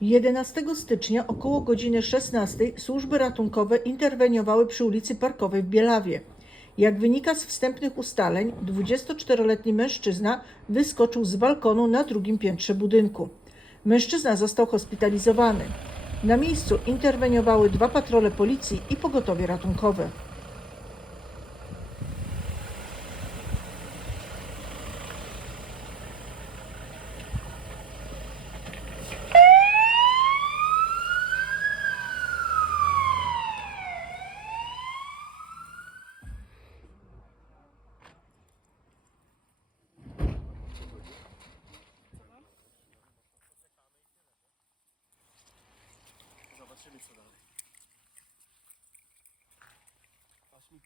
11 stycznia około godziny 16 służby ratunkowe interweniowały przy ulicy Parkowej w Bielawie. Jak wynika z wstępnych ustaleń, 24-letni mężczyzna wyskoczył z balkonu na drugim piętrze budynku. Mężczyzna został hospitalizowany. Na miejscu interweniowały dwa patrole policji i pogotowie ratunkowe. 재밌어 나. 아쉽